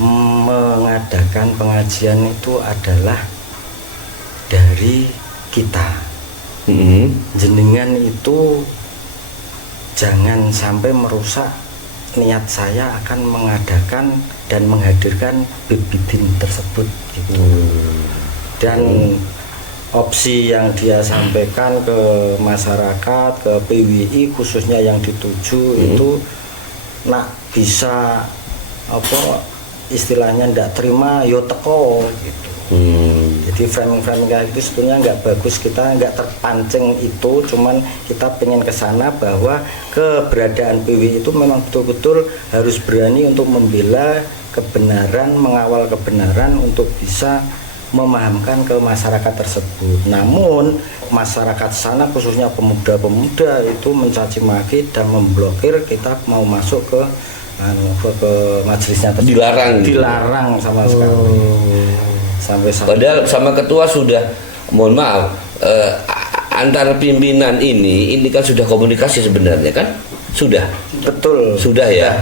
mengadakan pengajian itu adalah dari kita. Jenengan itu jangan sampai merusak niat saya akan mengadakan dan menghadirkan Bidin tersebut gitu. Dan opsi yang dia sampaikan ke masyarakat, ke PWI khususnya yang dituju itu nak bisa istilahnya ndak terima yo teko gitu. Jadi framing kayak itu sebetulnya nggak bagus, kita nggak terpancing itu, cuman kita pengen ke sana bahwa keberadaan PWI itu memang betul-betul harus berani untuk membela kebenaran, mengawal kebenaran untuk bisa memahamkan ke masyarakat tersebut. Namun masyarakat sana khususnya pemuda-pemuda itu mencaci maki dan memblokir kita mau masuk ke majelisnya tersebut. Dilarang sama sekali. Sampai padahal sama ketua sudah, mohon maaf, antar pimpinan ini kan sudah komunikasi sebenarnya kan? Sudah. Betul. Sudah ya.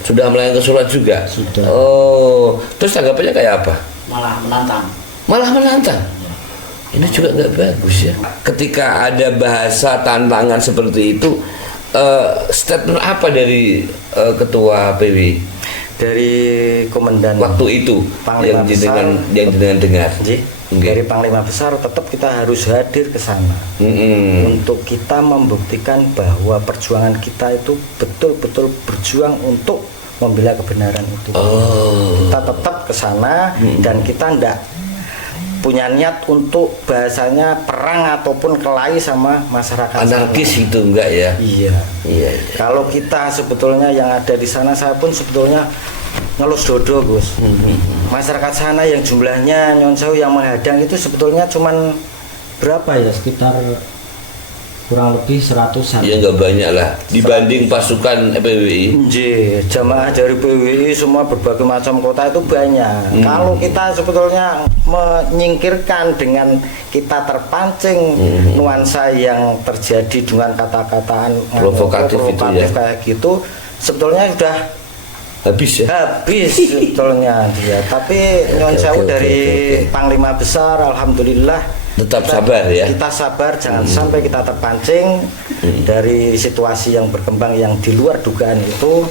Sudah melayangkan surat juga. Sudah. Oh, terus tanggapannya kayak apa? Malah menantang. Ini juga nggak bagus ya. Ketika ada bahasa tantangan seperti itu, statement apa dari ketua PW? Dari komandan waktu itu Panglima yang dengan dengar. Dari Panglima Besar tetap kita harus hadir ke sana untuk kita membuktikan bahwa perjuangan kita itu betul-betul berjuang untuk membela kebenaran itu. Kita tetap ke sana dan kita ndak punya niat untuk bahasanya perang ataupun kelahi sama masyarakat anarkis sana. Itu enggak ya? Iya. Kalau kita sebetulnya yang ada di sana, saya pun sebetulnya ngelus dodo, Gus. Masyarakat sana yang jumlahnya Nyon Sewu yang menghadang itu sebetulnya cuman berapa ya, sekitar kurang lebih 100-an. Ya nggak banyak lah dibanding pasukan PWI. Jamaah dari PWI semua berbagai macam kota itu banyak. Kalau kita sebetulnya menyingkirkan dengan kita terpancing nuansa yang terjadi dengan kata-kataan provokatif itu ya, kayak gitu, sebetulnya sudah habis sebetulnya dia. Tapi Nyon Sewu dari Panglima Besar, alhamdulillah tetap sabar ya. Kita sabar, jangan sampai kita terpancing dari situasi yang berkembang yang di luar dugaan itu.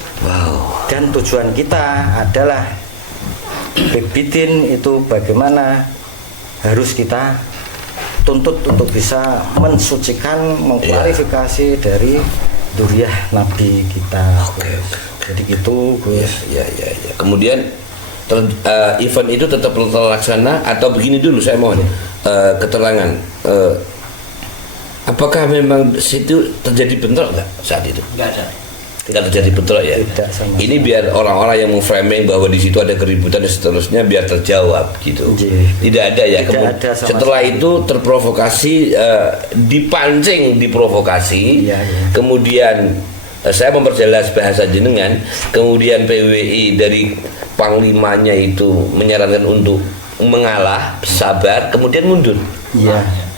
Dan tujuan kita adalah bikin itu bagaimana harus kita tuntut untuk bisa mensucikan, mengklarifikasi dari duriah Nabi kita. Jadi gitu, Gus. Ya. Kemudian event itu tetap terlaksana atau begini dulu saya mohon keterangan, apakah memang situ terjadi bentrok nggak saat itu? Tidak terjadi bentrok ya. Ini biar orang-orang yang memframing bahwa di situ ada keributan dan seterusnya biar terjawab gitu. Tidak ada ya. Setelah itu terprovokasi, dipancing, diprovokasi. Kemudian saya memperjelas bahasa jenengan, kemudian PWI dari panglimanya itu menyarankan untuk mengalah, sabar, kemudian mundur.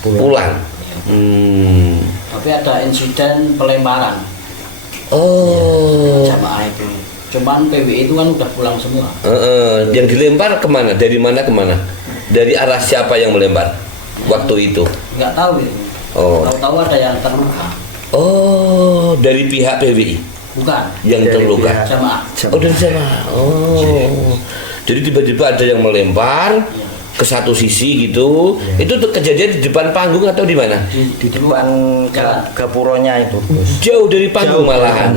Pulang. Tapi ada insiden pelemparan. Jamaah itu. Cuman PWI itu kan udah pulang semua. Yang dilempar kemana? Dari mana kemana? Dari arah siapa yang melempar waktu itu? Nggak tahu itu. Tahu-tahu ada yang terluka. Dari pihak PWI? Bukan. Yang dari terluka? Jamaah. Dari jamaah. Jadi tiba-tiba ada yang melempar ke satu sisi gitu. Itu kejadian di depan panggung atau di mana? Di depan gapuronya itu. Jauh dari panggung malahan.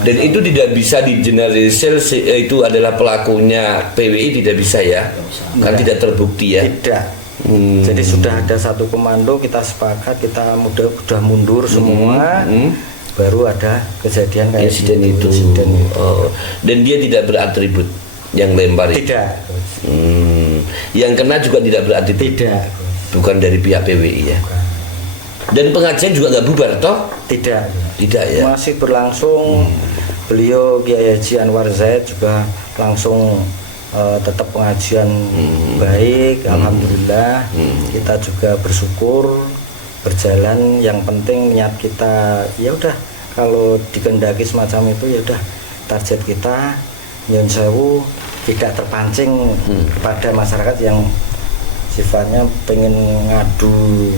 Dan itu tidak bisa digeneralisir itu adalah pelakunya PWI, tidak bisa ya? Kan tidak terbukti ya? Tidak. Jadi sudah ada satu komando, kita sepakat, kita sudah mundur semua. Baru ada kejadian kayak insiden itu. Dan dia tidak beratribut yang lempar itu? Tidak. Yang kena juga tidak beratribut? Tidak. Bukan dari pihak PWI ya? Bukan. Dan pengajian juga nggak bubar toh? Tidak ya? Masih berlangsung. Beliau Kiai Haji Anwar Zaid juga langsung tetap pengajian baik, alhamdulillah. Kita juga bersyukur berjalan. Yang penting niat kita, ya udah, kalau dikendaki semacam itu ya udah, target kita Nyon Sewu tidak terpancing kepada masyarakat yang sifatnya pengen ngadu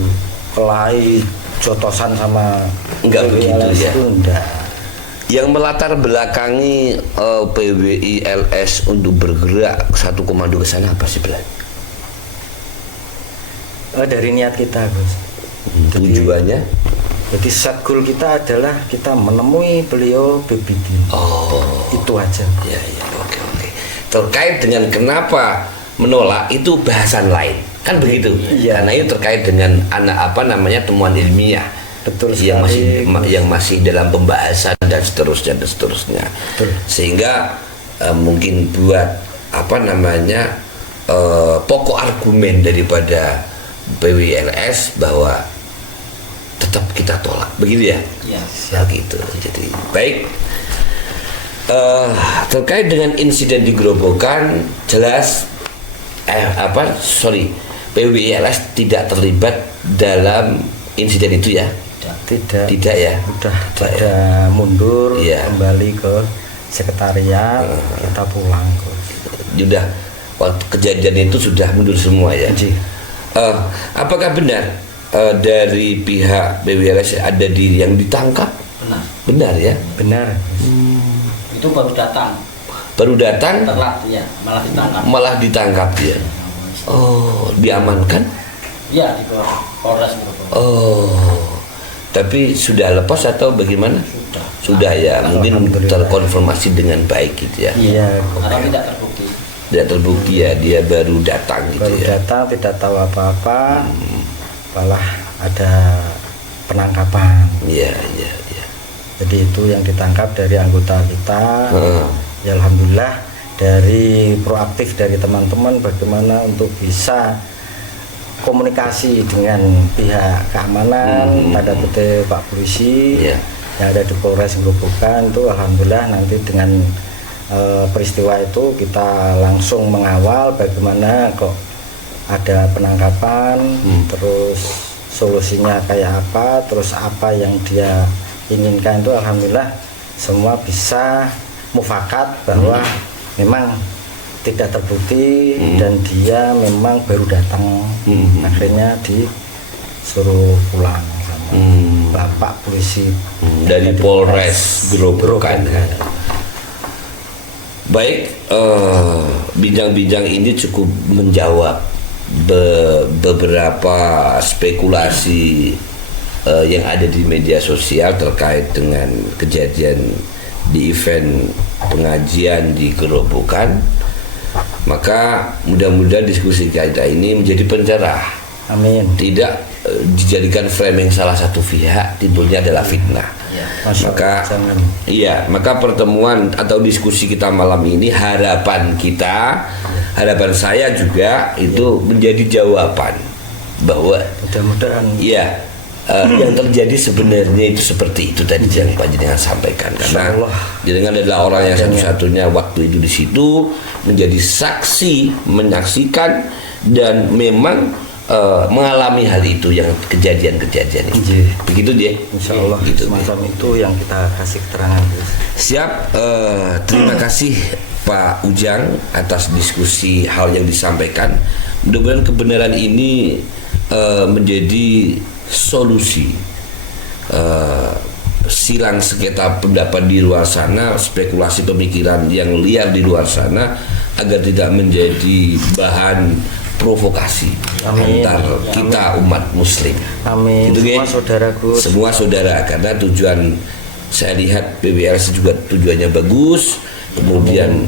kelahi jotosan sama enggak begitu ya. Enggak. Yang melatar belakangi PWI LS untuk bergerak satu komando ke sana apa sih, Blan? Dari niat kita, Gus. Tujuannya? Jadi set goal kita adalah kita menemui beliau Bebidin. Oh. Itu aja. Ya, oke. terkait dengan kenapa menolak itu bahasan lain, kan begitu. Iya. Karena itu terkait dengan temuan ilmiah. Betul yang sekali. yang masih dalam pembahasan dan seterusnya. Betul. Sehingga mungkin buat pokok argumen daripada PWLS bahwa tetap kita tolak, begitu ya? Ya. Ya gitu. Jadi baik. Terkait dengan insiden di Gerobokan, jelas PWLS tidak terlibat dalam insiden itu ya? Tidak ya? Udah pada mundur, Iya. kembali ke sekretariat, kita pulang kok. Sudah waktu kejadian itu sudah mundur semua ya? Ji. Apakah benar dari pihak PWLS ada yang ditangkap? Benar. Benar ya? Benar. Itu baru datang. Telat Ya, malah ditangkap. malah ditangkap ya? Oh, diamankan? Ya, di Polres Gerobokan. Oh, tapi sudah lepas atau bagaimana? Sudah ya, mungkin Alhamdulillah. terkonfirmasi dengan baik gitu ya. Iya. Karena tidak terbukti. Tidak terbukti ya, dia baru datang gitu Baru ya. datang, tidak tahu apa-apa, malah ada penangkapan. Iya. Jadi itu yang ditangkap dari anggota kita. Heeh. Ya alhamdulillah, dari proaktif dari teman-teman bagaimana untuk bisa komunikasi dengan pihak keamanan, tanda petik Pak Polisi Iya. yang ada di Polres Gerobokan itu alhamdulillah nanti dengan peristiwa itu kita langsung mengawal bagaimana kok ada penangkapan, terus solusinya kayak apa, terus apa yang dia inginkan itu alhamdulillah semua bisa mufakat bahwa memang tidak terbukti dan dia memang baru datang, akhirnya disuruh pulang sama Bapak Polisi Dari Polres Gerobokan. Baik, bincang-bincang ini cukup menjawab beberapa spekulasi yang ada di media sosial terkait dengan kejadian di event pengajian di Gerobokan. Maka mudah-mudahan diskusi kita ini menjadi pencerah, Amin. tidak dijadikan framing salah satu pihak timbulnya adalah fitnah. Masya Maka Allah, jangan. iya, maka pertemuan atau diskusi kita malam ini harapan saya juga itu menjadi jawaban bahwa Mudah-mudahan iya, yang terjadi sebenarnya itu seperti itu tadi yang Pak Jenengan sampaikan, karena Insyaallah. Jenengan adalah orang yang satu-satunya waktu itu di situ menjadi saksi, menyaksikan dan memang mengalami hal itu, yang kejadian-kejadian itu. Iya. Begitu dia. insya Allah Gitu, semacam itu yang kita kasih keterangan. Siap, terima kasih Pak Ujang atas diskusi hal yang disampaikan. Mudah-mudahan kebenaran ini menjadi solusi silang sengketa pendapat di luar sana, spekulasi pemikiran yang liar di luar sana, agar tidak menjadi bahan provokasi Amin. antar kita umat muslim. Amin. Gitu, Semua Ge? saudaraku. Semua saudara, karena tujuan saya lihat PWLS juga tujuannya bagus. Kemudian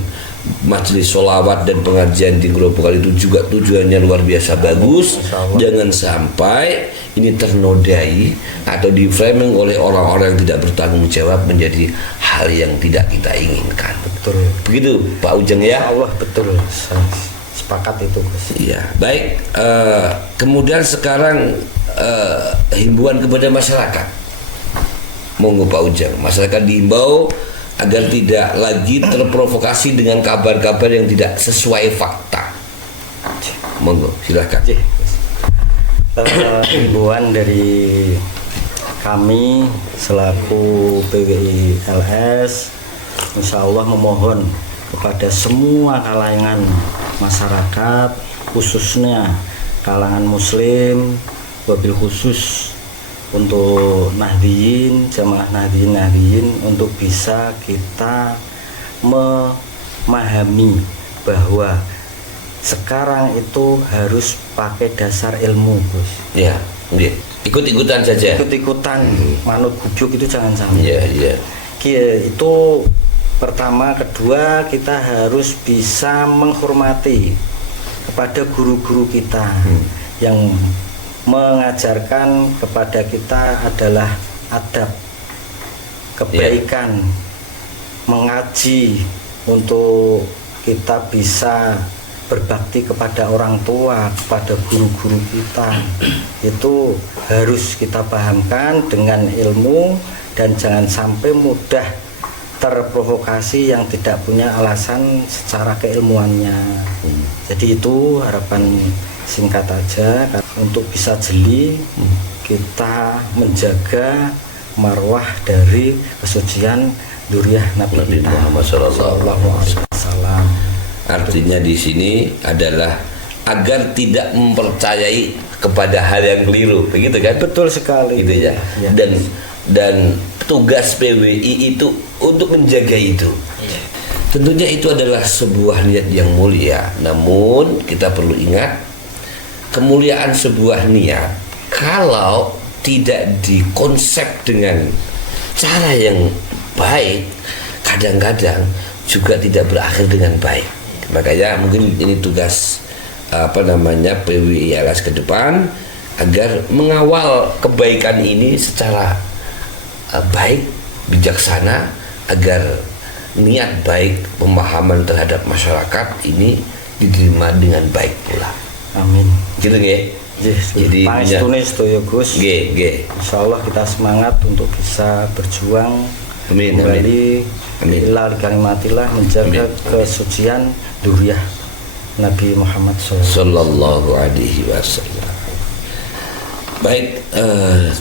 majelis sholawat dan pengajian di Gerobokan itu juga tujuannya luar biasa bagus. Jangan sampai ini ternodai atau di framing oleh orang-orang yang tidak bertanggung jawab menjadi hal yang tidak kita inginkan. Betul. Begitu Pak Ujang ya. Insya Allah betul. Saya sepakat itu, Gus. Iya, baik. Kemudian sekarang himbauan kepada masyarakat. Monggo Pak Ujang, masyarakat dihimbau agar tidak lagi terprovokasi dengan kabar-kabar yang tidak sesuai fakta. Monggo, silakan. Himbauan dari kami selaku PWLS, insya Allah memohon kepada semua kalangan masyarakat, khususnya kalangan muslim, wabil khusus untuk Nahdliyin, jamaah Nahdliyin untuk bisa kita memahami bahwa sekarang itu harus pakai dasar ilmu, Gus. Ya, iya. Ikut-ikutan saja. Ikut-ikutan manut gujuk itu jangan sampai. Iya, iya. Itu pertama, kedua kita harus bisa menghormati kepada guru-guru kita yang mengajarkan kepada kita adalah adab, kebaikan, mengaji untuk kita bisa berbakti kepada orang tua, kepada guru-guru kita. Itu harus kita pahamkan dengan ilmu dan jangan sampai mudah terprovokasi yang tidak punya alasan secara keilmuannya. Jadi itu harapan singkat aja, untuk bisa jeli kita menjaga marwah dari kesucian dzurriyyah Nabi kita Muhammad sallallahu alaihi wasallam. Artinya di sini adalah agar tidak mempercayai kepada hal yang keliru, begitu kan? Betul sekali. Gitu ya. Ya. Dan tugas PWI itu untuk menjaga itu. Tentunya itu adalah sebuah niat yang mulia. Namun kita perlu ingat, kemuliaan sebuah niat kalau tidak dikonsep dengan cara yang baik, kadang-kadang juga tidak berakhir dengan baik. Makanya mungkin ini tugas PWI LS ke depan, agar mengawal kebaikan ini secara baik, bijaksana, agar niat baik, pemahaman terhadap masyarakat ini diterima dengan baik pula. Amin. Gitu nggih. Jadi tulis tuh ya Gus. Nggih. Insyaallah kita semangat untuk bisa berjuang kembali ilal kalimatillah, menjaga kesucian dzurriyyah Nabi Muhammad sallallahu alaihi wasallam. Baik,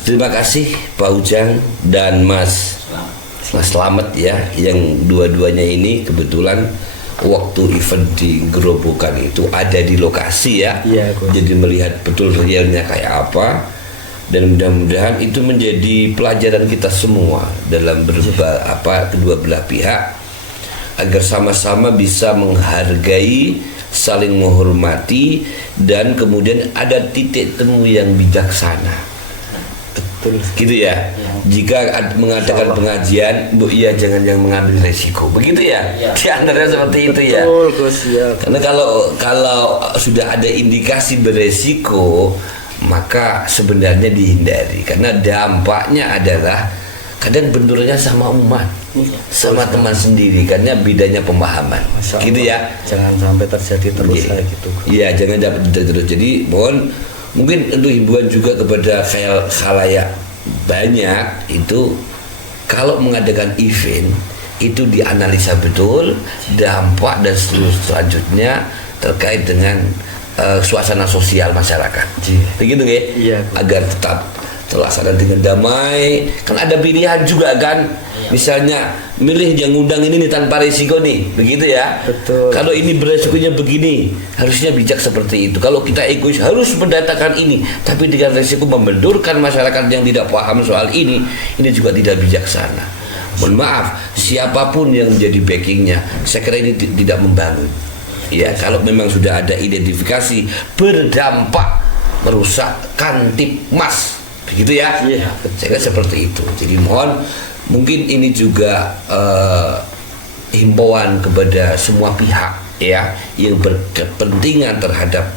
terima kasih Pak Ujang dan Mas Slamet ya, yang dua-duanya ini kebetulan waktu event di Gerobokan itu ada di lokasi ya. Iya, jadi melihat betul realnya kayak apa, dan mudah-mudahan itu menjadi pelajaran kita semua dalam kedua belah pihak, agar sama-sama bisa menghargai, saling menghormati, dan kemudian ada titik temu yang bijaksana. Betul. Gitu ya. Jika mengadakan pengajian, Bu, iya jangan yang mengambil resiko. Begitu ya. Di antaranya seperti itu ya. Betul, Gus, ya. Karena kalau sudah ada indikasi beresiko, maka sebenarnya dihindari, karena dampaknya adalah kadang benturnya sama umat, sama teman sendiri, karena bedanya pemahaman. Gitu ya. Jangan sampai terjadi terus kayak gitu. Iya, jangan sampai terjadi. Jadi mohon mungkin untuk himbauan juga kepada khalayak banyak itu, kalau mengadakan event itu dianalisa betul dampak dan selanjutnya terkait dengan suasana sosial masyarakat. Begitu nggih? Iya. Agar tetap terlaksana dengan damai. Kan ada pilihan juga kan. Misalnya milih yang undang ini nih tanpa risiko nih, begitu ya. Betul. Kalau ini beresikonya begini, harusnya bijak seperti itu. Kalau kita egois harus mendatangkan ini, tapi dengan risiko membendurkan masyarakat yang tidak paham soal ini juga tidak bijaksana. Mohon maaf, siapapun yang menjadi backingnya, saya kira ini tidak membangun. Ya, kalau memang sudah ada identifikasi berdampak merusak Kamtibmas, begitu ya. Iya, saya kira seperti itu. Jadi mohon, mungkin ini juga himbauan kepada semua pihak ya yang berkepentingan terhadap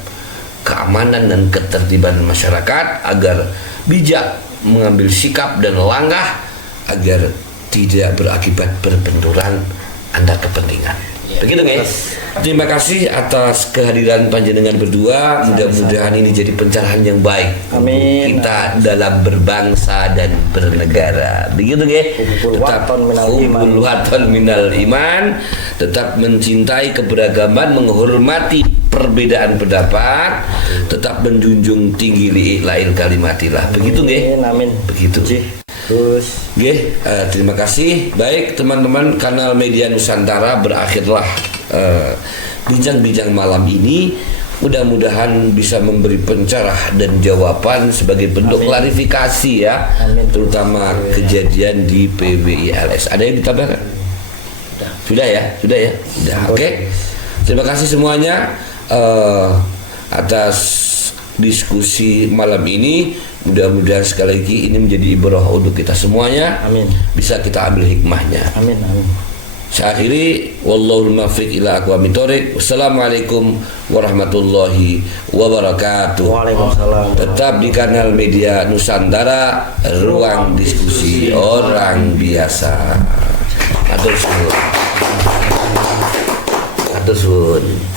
keamanan dan ketertiban masyarakat, agar bijak mengambil sikap dan langkah agar tidak berakibat berbenturan antar kepentingan. Begitu guys. Terima kasih atas kehadiran panjenengan berdua. Mudah-mudahan ini jadi pencerahan yang baik. Amin. Kita dalam berbangsa dan bernegara. Begitu guys. Tetap hubul waton minal iman. Tetap mencintai keberagaman, menghormati perbedaan pendapat, tetap menjunjung tinggi li'ila'il kalimatillah. Begitu guys. Amin. Begitu. Terus, terima kasih. Baik teman-teman kanal Media Nusantara, berakhirlah bincang-bincang malam ini. Mudah-mudahan bisa memberi pencerah dan jawaban sebagai bentuk klarifikasi ya. Amin. Terutama kejadian di PWI LS. Ada yang ditambahkan? Sudah ya. Oke. Terima kasih semuanya atas diskusi malam ini. Mudah-mudahan sekali lagi ini menjadi ibrah untuk kita semuanya. Amin. Bisa kita ambil hikmahnya. Amin. Saya akhiri, wallahul muwaffiq ila aqwamit thoriq. Wassalamualaikum warahmatullahi wabarakatuh. Waalaikumsalam. Tetap di kanal media Nusantara, ruang diskusi orang biasa. Atur suwun. Atur suwun.